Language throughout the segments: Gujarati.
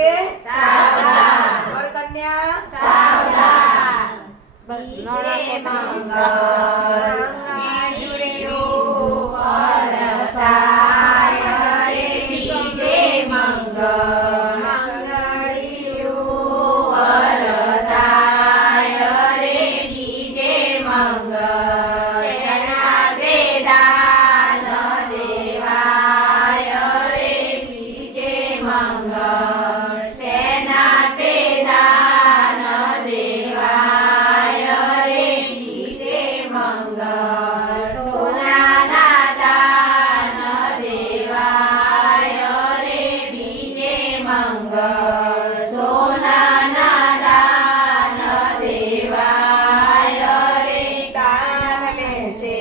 માટે સાવધાન, વરકન્યા સાવધાન, બીજે મંગળ મીંડું વરતાય રે બીજે મંગળ મંગળિયું વરતાય રે બીજે મંગળ શેના તે દાન દેવાય રે બીજે મંગળ શેના તે દાન દેવાય રે બીજે મંગળ સોનાના દાન દેવાય રે બીજે મંગળ સોનાના દાન દેવાય રે દાન લે છે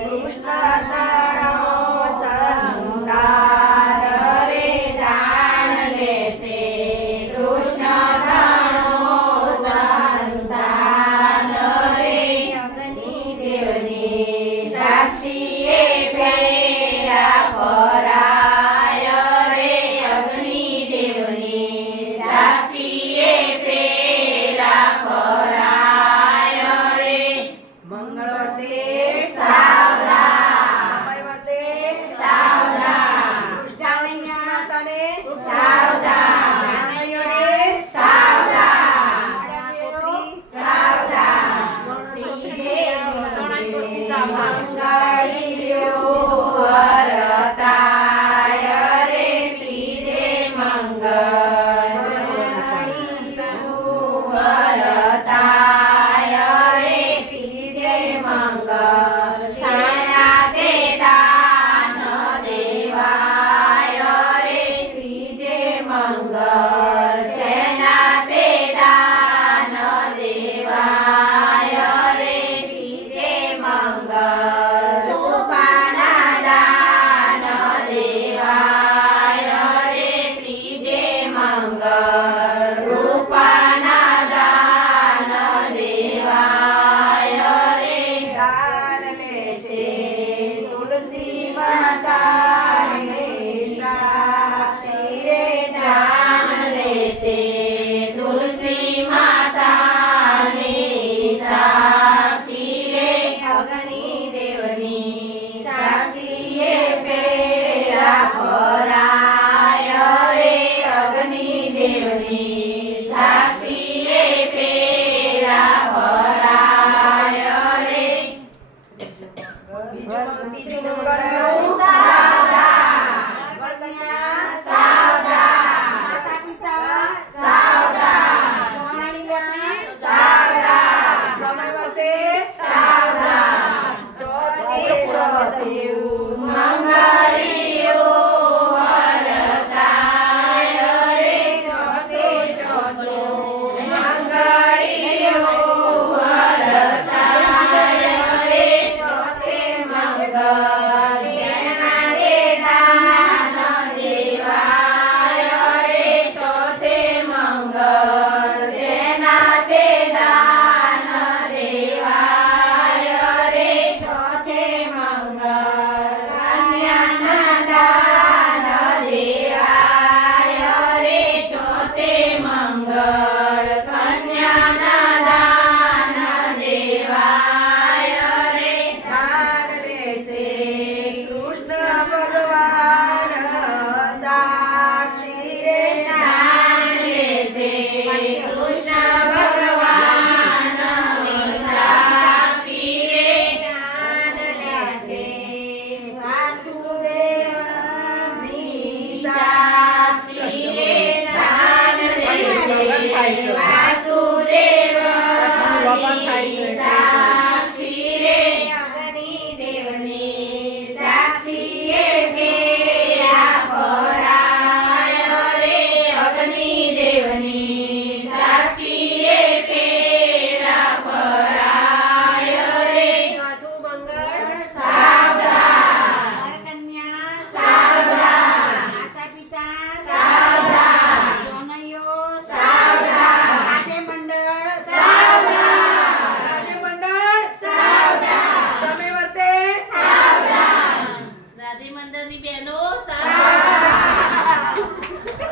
કૃષ્ણ તણો સંતાન રે દાન લે છે કૃષ્ણ તણો સંતાન રે અગ્નિ દેવની સાક્ષીએ ફેરા પરાય રે અગ્નિ દેવની સાક્ષીએ ફેરા પરાય રે મંગળ વર્તે સાવધાન, સમય વર્તે સાવધાન, કૃષ્ણ તને સાવધાન, જાનૈયોને સાવધાન, આડમીઓ સાવધાન, ત્રીજે મંગળિયું વરતાય રે ત્રીજે મંગળ વરતાય રે ત્રીજે મંગળ શેના તે દાન દેવાય રે ત્રીજે મંગળ શેના તે દાન દેવાય રે ત્રીજે મંગળ રૂપાના દાન દેવાય રે ત્રીજે મંગળ રૂપાના દાન દેવાય રે દાન લે છે તુલસી માતાની સાક્ષી રે દાન લે છે તુલસી માતાની સાક્ષી રે અગ્નિ દેવની સાક્ષીએ ફેરા પરાય રે અગ્નિ દેવની